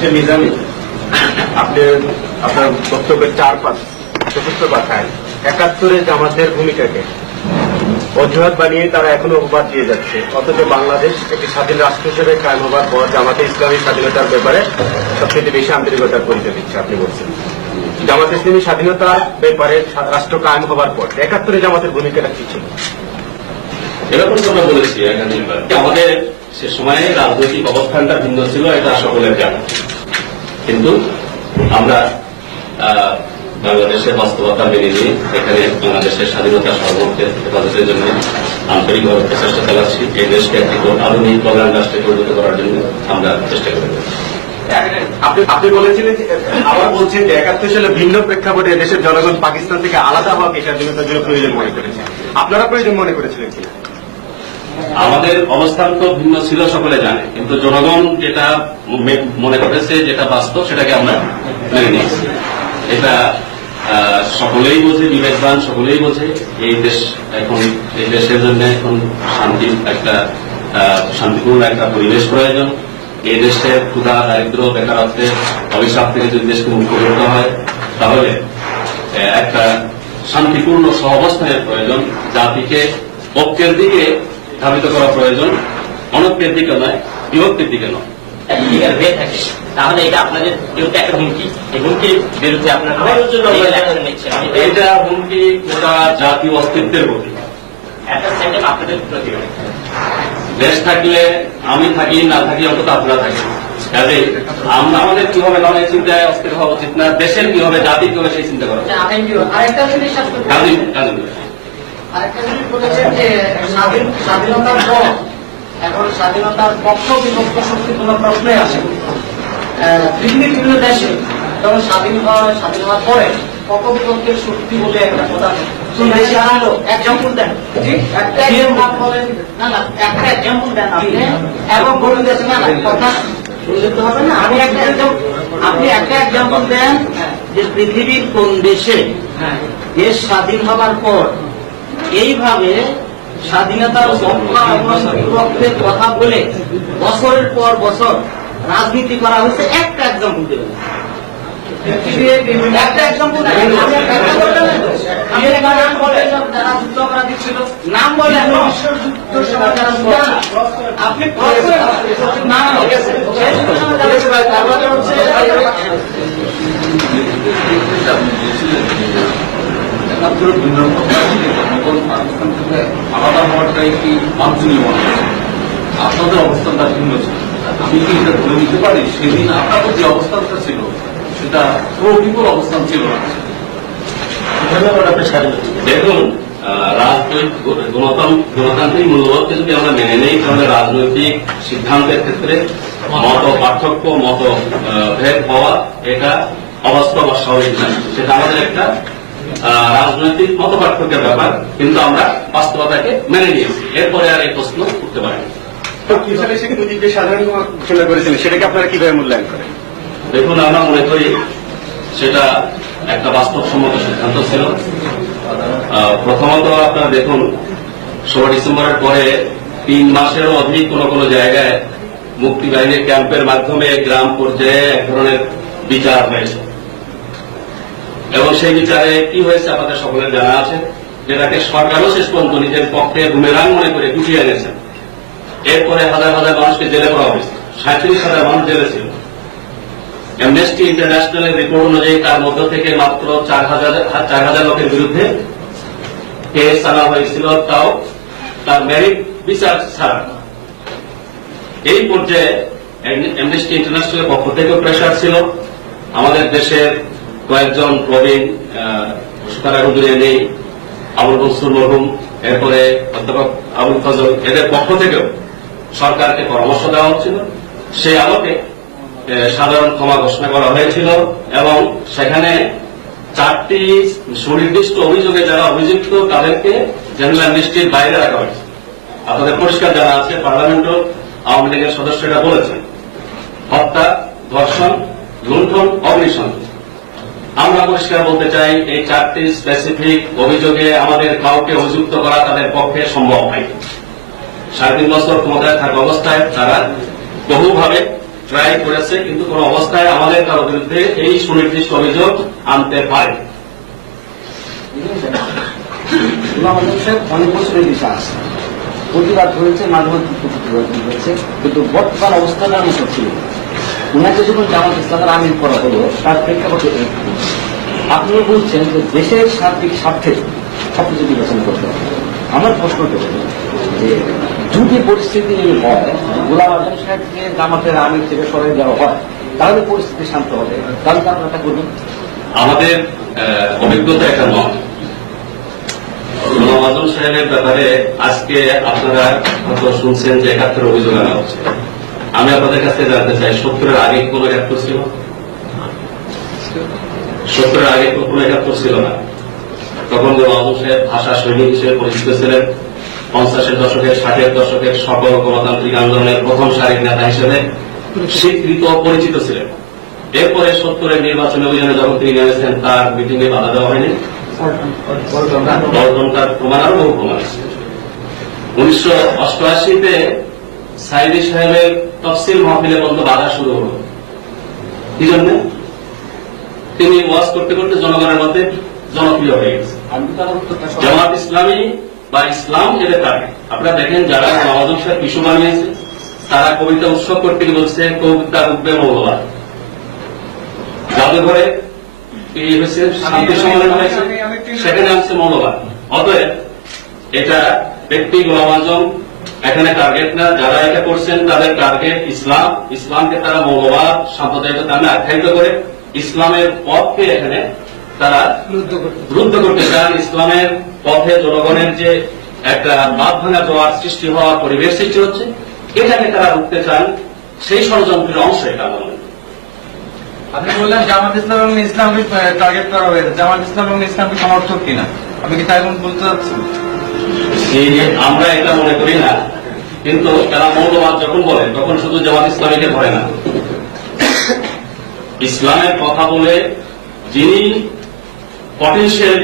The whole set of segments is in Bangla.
মিস্টার নিজামী, আপনার বক্তব্যের 4-5 কথায় 71-এ জামাতের ভূমিকাকে অজুহাত বানিয়ে তারা এখনো অপবাদ দিয়ে যাচ্ছে, অথচ বাংলাদেশ একটি স্বাধীন রাষ্ট্র হিসেবে কায়েম হবার পর জামাতে ইসলামী স্বাধীনতার ব্যাপারে সবচেয়ে বেশি আন্তরিকতার পরিচয় দিচ্ছে। আপনি বলছেন জামাতে ইসলামী স্বাধীনতার ব্যাপারে রাষ্ট্র কায়েম হবার পর 71-এ জামাতের ভূমিকাটা কি ছিল? এরকম আমরা বলেছি একাধিকবার, আমাদের সে সময়ে রাজনৈতিক অবস্থানটা ভিন্ন ছিল, এটা সকলের জানা। কিন্তু আমরা বাংলাদেশের বাস্তবতা মেনে নিয়ে এখানে বাংলাদেশের স্বাধীনতা সার্বভৌমত্বের হেফাজতের জন্য আন্তরিকভাবে প্রচেষ্টা চালাচ্ছি। এই দেশকে একটি আধুনিক প্রধান রাষ্ট্রে পরিণত করার জন্য আমরা চেষ্টা করে যাচ্ছি। আপনি বলেছিলেন, আবার বলছেন যে 71 সালে ভিন্ন প্রেক্ষাপটে দেশের জনগণ পাকিস্তান থেকে আলাদা হওয়াকে স্বাধীনতার জন্য প্রয়োজন মনে করেছে। আপনারা প্রয়োজন মনে করেছিলেন কিনা? আমাদের অবস্থান তো ভিন্ন ছিল, সকলে জানে, কিন্তু জনগণ যেটা মনে করেছে, যেটা বাস্তব, সেটাকে আমরা মেনে নিয়েছি। এটা সকলেই বোঝে, বিবেকবান সকলেই বোঝে। এই দেশের জন্য এখন শান্তিপূর্ণ একটা পরিবেশ প্রয়োজন। এই দেশের ক্ষুধা, দারিদ্র, বেকারত্বের অভিশাপ থেকে যদি দেশকে মুক্ত করতে হয়, তাহলে একটা শান্তিপূর্ণ সহাবস্থানের প্রয়োজন। জাতিকে ঐক্যের দিকে ধাবিত করা প্রয়োজন, অনৈক্যের দিকে নয়, বিভক্তির দিকে নয়। হয়ে থাকে তাহলে এটা আপনাদের যেহেতু একটা হুমকি, এই হুমকির বিরুদ্ধে আপনারা এটা হুমকি গোটা জাতীয় অস্তিত্বের প্রতি। আপনাদের প্রতি দেশ থাকলে আমি থাকি, না থাকি অন্তত আপনারা থাকি। কাজে আমরা আমাদের কিভাবে লড়াই চিন্তায় অস্থির হওয়া উচিত না, দেশের কি হবে, জাতি কি হবে সেই চিন্তা করা। আরেকটা জিনিস বলেছেন যে স্বাধীনতার পর এখন স্বাধীনতার পক্ষ বিপক্ষ শক্তি কোন প্রশ্নই আসে পৃথিবীর বিভিন্ন দেশে যখন স্বাধীন হওয়ার পরে পক্ষ বিপক্ষের শক্তি বলে একটা কথা বেশি আনলো। এক্সাম্পল দেন, একটা বলেন না, একটা এক্সাম্পল দেন আপনি এবং বলে দিয়েছেন না কথা বুঝতে হবে না। আপনি একটা এক্সাম্পল দেন যে পৃথিবীর কোন দেশে দেশ স্বাধীন হবার পর এইভাবে স্বাধীনতার বিপক্ষের কথা বলে বছরের পর বছর রাজনীতি করা হয়েছে। একটা এক্সাম্পল দেবেন, একটা এক্সাম্পল নাম বলেন। আপনি আলাদা হওয়াটাই কি বাঞ্ছনীয় মনে হয়? আপনাদের অবস্থানটা ভিন্ন ছিল। আমি কি এটা ধরে নিতে পারি সেদিন আপনাদের যে অবস্থানটা ছিল সেটা বিপুল অবস্থান ছিল না? দেখুন, গণতান্ত্রিক মূল্যবোধকে যদি আমরা মেনে নেই, তাহলে রাজনৈতিক সিদ্ধান্তের ক্ষেত্রে মত পার্থক্য, মত ভেদ হওয়া এটা অবাস্তব, অস্বাভাবিক না। সেটা আমাদের একটা রাজনৈতিক মত পার্থক্যের ব্যাপার, কিন্তু আমরা বাস্তবতাকে মেনে নিয়েছি। এরপরে আর এই প্রশ্ন উঠতে পারে। শেখ মুজিব যে সাধারণ ঘোষণা করেছিলেন সেটাকে আপনারা কিভাবে মূল্যায়ন করেন? দেখুন, আমরা মনে করি সেটা একটা বাস্তবসম্মত সিদ্ধান্ত ছিল। প্রথমত আপনারা দেখুন, 16 ডিসেম্বরের পরে 3 মাসেরও অধিক কোন কোন জায়গায় মুক্তিবাহিনীর ক্যাম্পের মাধ্যমে গ্রাম পর্যায়ে এক ধরনের বিচার হয়েছে, এবং সেই বিচারে কি হয়েছে আপনাদের সকলের জানা আছে, যেটাকে সরকারও শেষ পর্যন্ত নিজের পক্ষে বুমেরাং মনে করে গুটিয়ে এনেছেন। এরপরে হাজার হাজার মানুষকে জেলে করা হয়েছে, 37,000 মানুষ জেলে ছিল। অ্যামনেস্টি ইন্টারন্যাশনালের রিপোর্ট অনুযায়ী তার মধ্য থেকে মাত্র 4,000 লোকের বিরুদ্ধে কেস আনা হয়েছিল, তাও তার মেরিট বিচার ছাড়া। এই পর্যায়ে অ্যামনেস্টি ইন্টারন্যাশনালের পক্ষ থেকেও প্রেশার ছিল। আমাদের দেশের কয়েকজন প্রবীণ সুতারা হুজুরে নেই, আবুল মনসুর মরহুম, এরপরে অধ্যাপক আবুল ফজল, এদের পক্ষ থেকেও সরকারকে পরামর্শ দেওয়া হচ্ছিল। সেই আলোকে সাধারণ ক্ষমা ঘোষণা করা হয়েছিল, এবং সেখানে 4টি সুনির্দিষ্ট অভিযোগে যারা অভিযুক্ত তাদেরকে জেনারেল অ্যামনেস্টির বাইরে রাখা হয়েছে। আপনাদের পরিষ্কার জানা আছে, পার্লামেন্টও আওয়ামী লীগের সদস্যরা বলেছেন, হত্যা, ধর্ষণ, লুণ্ঠন, অগ্নিসংযোগ। আমরা পরিষ্কার বলতে চাই, এই 4টি স্পেসিফিক অভিযোগে আমাদের কাউকে অভিযুক্ত করা তাদের পক্ষে সম্ভব হয়। 3.5 বছর ক্ষমতায় থাকা অবস্থায় তারা বহুভাবে ট্রাই করেছে, কিন্তু কোন অবস্থায় আমাদের কারো বিরুদ্ধে এই সুনির্দিষ্ট অভিযোগ আনতে পারে। আমাদের সাহেব অনেক বছরের বিষয় আছে, প্রতিবাদ হয়েছে, মাঝে মধ্যে প্রতিবাদ হয়েছে, কিন্তু বর্তমান অবস্থাটা আমি করছি উনাকে যখন জামাত ইসলামের আমির করা হলো তার প্রেক্ষাপটে আপনি বলছেন যে দেশের সার্বিক স্বার্থে সবকিছু বিবেচনা করতে হবে। আমার প্রশ্নটা হল যে যদি পরিস্থিতি হয় গোলাম আজম সাহেবকে জামাতের আমির থেকে সরাই দেওয়া হয় তাহলে পরিস্থিতি শান্ত হবে, তাহলে আপনারা এটা করবেন? আমাদের অভিজ্ঞতা এটা নয়। গোলাম আজম সাহেবের ব্যাপারে আজকে আপনারা হয়তো শুনছেন যে ৭১ অভিযোগ আনা হচ্ছে। আমি আপনাদের কাছে জানতে চাই ৭০-এর আগে কোন ৭১ ছিল? ৭০-এর আগে কোন ৭১ ছিল না। তখন গোলাম আজম সাহেব ভাষা সৈনিক হিসেবে পরিচিত ছিলেন। ৫০-এর দশকের ৬০-এর দশকের সকল গণতান্ত্রিক আন্দোলনের প্রথম সারির নেতা হিসেবে স্বীকৃত পরিচিত ছিলেন। এরপরে ৭০-এর নির্বাচনী অভিযানে যখন তিনি নেমেছেন তার মিটিং এ বাধা দেওয়া হয়নি। তার প্রমাণ আরো বহু প্রমাণ আছে। ১৯৮৮-তে সাইদি সাহেবের তফসিল মাহফিলে বলতে বাধা শুরু হল। কি জন্য? তিনি ওয়াজ করতে করতে জনগণের মধ্যে জনপ্রিয় হয়ে গেছে। জামাত ইসলামী বা ইসলাম এদের টার্গেট। আপনারা দেখেন যারা গোলাম আজম সাহেব ইস্যু বানিয়েছে তারা কবিতা উৎসব করতে গিয়ে বলছে কবিতা রূপে মৌলবাদ। জাদুঘরে শান্তি সম্মেলন হয়েছে, সেখানে আসছে মৌলবাদ। অতএব এটা ব্যক্তি গোলাম আজম এখানে টার্গেট না, যারা এটা করছেন তাদের টার্গেট ইসলাম। ইসলামকে তারা মৌলবাদ সাম্প্রদায়িক নামে আখ্যায়িত করে ইসলামের পথকে এখানে তারা রুদ্ধ করতে চান। ইসলামের পথে জনগণের যে একটা বাদ ভাঙা জোয়ার সৃষ্টি হওয়ার পরিবেশ সৃষ্টি হচ্ছে, এটাকে তারা রুখতে চান। সেই ষড়যন্ত্রের অংশ এটা আমাদের। আপনি বললেন জামাত ইসলাম এবং ইসলামকে টার্গেট করা হয়েছে, জামাত ইসলাম এবং ইসলামকে সমর্থক কিনা, আপনি কি তাই বলতে চাচ্ছেন? আমরা এটা মনে করি না, কিন্তু তারা মৌলবাদ যখন বলে তখন শুধু জামাত ইসলামীকে ধরে না। ইসলামের কথা বলে যিনি পটেনশিয়াল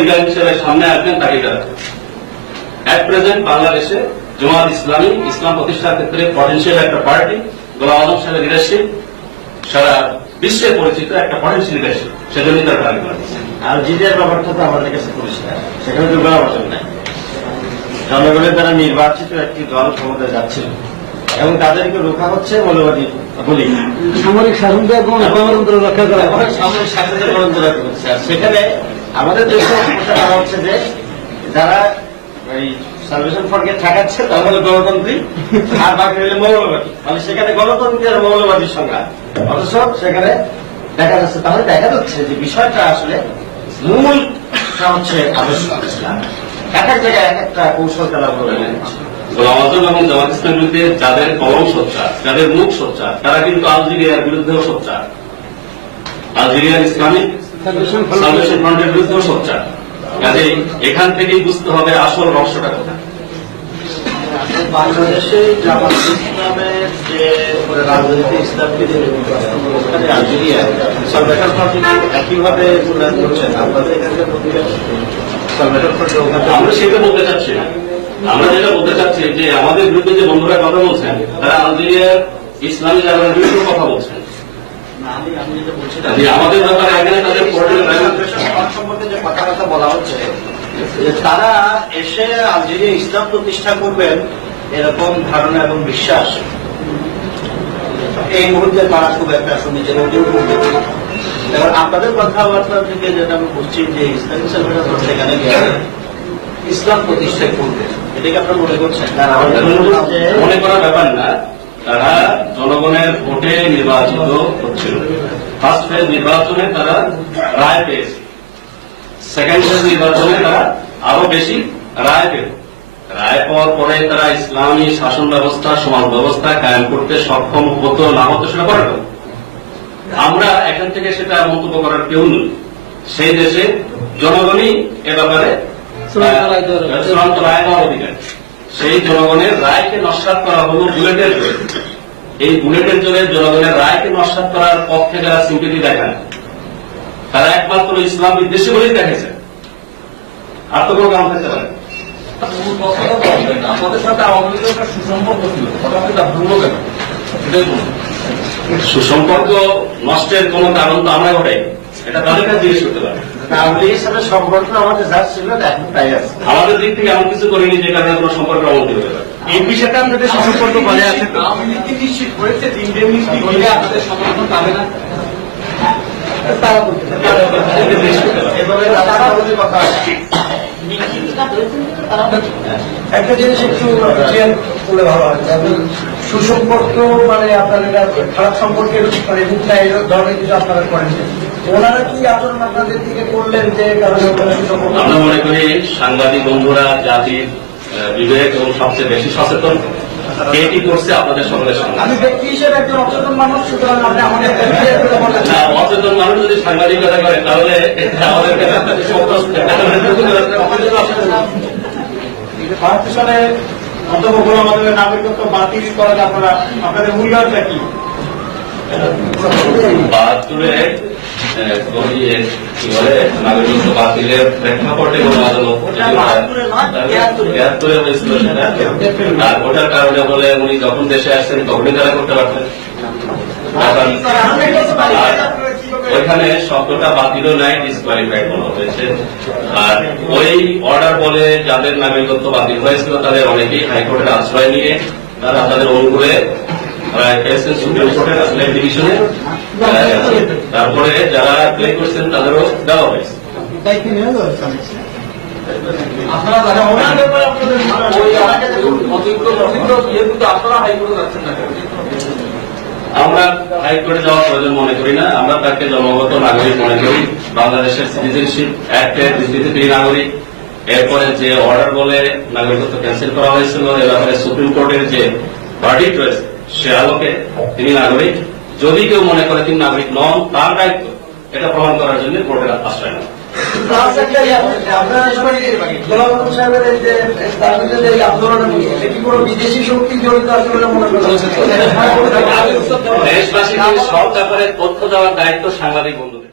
লিডার হিসেবে সামনে আসবেন তাকে তারা এট প্রেজেন্ট বাংলাদেশে জামাত ইসলামী ইসলাম প্রতিষ্ঠার ক্ষেত্রে পটেনশিয়াল একটা পার্টি। গোলাম আজম সাহেবের লিডারশিপ সারা বিশ্বে পরিচিত একটা পটেনশিয়াল লিডারশিপ, সেজন্যই তারা টার্গেট করেছে। আর জিদের ব্যাপারটা তো আমাদের কাছে পরিষ্কার, সেখানে তো গোলাম আজম নাই। জনগণের দ্বারা নির্বাচিত একটি দল ক্ষমতায় যাচ্ছিল এবং তাদেরকে রোখা হচ্ছে মৌলবাদী বলি সামরিক শাসন গণতন্ত্র রক্ষা করা হয়। সামরিক শাসনের গণতন্ত্র রক্ষা করছে। আর সেখানে আমাদের দেশে অবস্থা করা হচ্ছে যে যারা এই সালভেশন ফ্রন্টকে ঠেকাচ্ছে তারা হলো গণতন্ত্রী আর বাকি হলে মৌলবাদী। মানে সেখানে গণতন্ত্রী আর মৌলবাদীর সংখ্যা, অথচ সেখানে দেখা যাচ্ছে, তাহলে দেখা যাচ্ছে যে বিষয়টা আসলে মূলটা হচ্ছে আবশ্যক ইসলাম। এক এক জায়গায় এক একটা কৌশল তারা বলে গোলাম আজম এবং জামাত ইসলামের বিরুদ্ধে যাদের কলম সোচ্চার, যাদের মুখ সোচ্চার, তারা কিন্তু আলজেরিয়ার বিরুদ্ধেও সোচ্চার, আলজেরিয়ার ইসলামিক সালভেশন ফ্রন্টের বিরুদ্ধেও সোচ্চার। কাজেই এখান থেকেই বুঝতে হবে আসল রহস্যটা কোথায়। বাংলাদেশে জামাত ইসলামের যে রাজনীতি ইসলামকে যে আলজেরিয়া সালভেশন ফ্রন্ট একইভাবে মূল্যায়ন করছেন আপনাদের এখানকার প্রতিবেশ সালভেশন ফ্রন্ট। আমরা সেটা বলতে চাচ্ছি না, আমরা যেটা বলতে চাচ্ছি যে আমাদের বিরুদ্ধে যে বন্ধুরা কথা বলছেন তারা আলজেরিয়ার ইসলামী জামাতের বিরুদ্ধে কথা বলছেন। আমি যেটা বলছি আমাদের ব্যাপারে এখানে তাদের সম্পর্কে যে কথাবার্তা বলা হচ্ছে যে তারা এসে আলজেরিয়া ইসলাম প্রতিষ্ঠা করবেন এরকম ধারণা এবং বিশ্বাস এই মুহূর্তে তারা খুব একটা নিজের অর্জন করবে। এবার আপনাদের কথাবার্তা থেকে যেটা আমি বুঝছি যে ইসলামিক সালভেশন সেখানে গিয়ে ইসলাম প্রতিষ্ঠা করবে, এটাকে আপনারা মনে করছেন? মনে করার ব্যাপার না, তারা জনগণের ভোটে নির্বাচিত হচ্ছিল। ফার্স্ট ফেজ নির্বাচনে তারা রায় পেয়েছে, সেকেন্ড ফেজ নির্বাচনে তারা আরো বেশি রায় পেল। রায় পাওয়ার পরে তারা ইসলামী শাসন ব্যবস্থা, সমাজ ব্যবস্থা কায়েম করতে সক্ষম হতো না হতো সেটা পরে। আমরা এখান থেকে সেটা মন্তব্য করার কেউ নেই। সেই দেশে জনগণই এ ব্যাপারে চূড়ান্ত রায় দেওয়ার অধিকার। সেই জনগণের রায়কে নস্যাৎ করা হলো বুলেটের জোরে। এই বুলেটের জোরে জনগণের রায়কে নস্যাৎ করার পক্ষে যারা সিম্পেথি দেখান তারা একমাত্র ইসলাম বিদ্বেষী বলেই দেখেছে, আর তো কোনো কারণ থাকতে পারে। আপনাদের সাথে আওয়ামী লীগের একটা সুসম্পর্ক ছিল, হঠাৎ এটা ভুলো কেন? এটাই বলুন। সুসম্পর্ক নষ্টের কোনো কারণ তো আমরা ঘটাই, এটা তাদের কাছে জিজ্ঞেস করতে পারে। আওয়ামী লীগের সাথে সম্পর্ক আমাদের যা ছিল এখন তাই আছে। আমাদের দিক থেকে এমন কিছু করিনি যে কারণে কোনো সম্পর্ক অবনতি হতে পারে। এই বিষয়টা আপনাদের সুসম্পর্ক বজায় আছে তো? আওয়ামী লীগকে নিশ্চিত করেছে ইন্ডেমনিটি দিলে আপনাদের সমর্থন পাবে না। তারা বলতে এভাবে তারা বলে কথা আছে। একটা জিনিস একটু ক্লিয়ার করলে ভালো হয়, সুসম্পর্ক মানে আপনাদের খারাপ সম্পর্কের মানে রূপ না এই ধরনের কিছু আপনারা করেন। ওনারা কি আচরণ আপনাদের দিকে করলেন যে কারণে সুসম্পর্ক? আমরা মনে করি সাংবাদিক বন্ধুরা জাতির বিবেক এবং সবচেয়ে বেশি সচেতন, কে কি করছে আপনাদের সকলের সঙ্গে। আমি ব্যক্তি হিসেবে একজন অচেতন মানুষ, সুতরাং আপনি আমাদের না, অচেতন মানুষ যদি সাংবাদিকতা করে তাহলে আমাদের ভারতীয় সালে অন্তর্ভুক্ত আমাদের নাগরিকত্ব বাতিল করার আপনারা আপনাদের মূল্যায়নটা কি? 72-এ কি বলে নাগরিকত্ব বাতিলের প্রেক্ষাপটে কোনো আদালত 73-এ হয়েছিল সেটা। আর ওটার কারণে বলে উনি যখন দেশে আসছেন তখনই তারা করতে পারতেন। ওইখানে শব্দটা বাতিলও নাই, ডিসকোয়ালিফাইড বলা হয়েছে। আর ওই অর্ডার বলে যাদের নাগরিকত্ব বাতিল হয়েছিল তাদের অনেকেই হাইকোর্টের আশ্রয় নিয়ে তারা তাদের অনুকূলে সুপ্রিম কোর্টের আপিল ডিভিশনে, তারপরে যারা অ্যাপ্লাই করছেন তাদেরও দেওয়া হয়েছে। আপনারা আপনারা হাইকোর্টে যাচ্ছেন না কেন? আমরা হাইকোর্টে যাওয়ার প্রয়োজন মনে করি না। আমরা তাকে জন্মগত নাগরিক মনে করি, বাংলাদেশের সিটিজেনশিপ অ্যাক্টের ভিত্তিতে তিনি নাগরিক। এরপরে যে অর্ডার বলে নাগরিকত্ব ক্যান্সেল করা হয়েছিল এ ব্যাপারে সুপ্রিম কোর্টের যে ভার্ডিক্ট রয়েছে সে আলোকে তিনি নাগরিক। যদি কেউ মনে করে তিনি নাগরিক নন, তার দায়িত্ব এটা প্রমাণ করার জন্য কোর্টের আশ্রয় নেওয়া। বিদেশি শক্তি জড়িত আছে বলে মনে করছেন? দেশবাসীকে সব ব্যাপারে তথ্য দেওয়ার দায়িত্ব সাংবাদিক বন্ধুদের।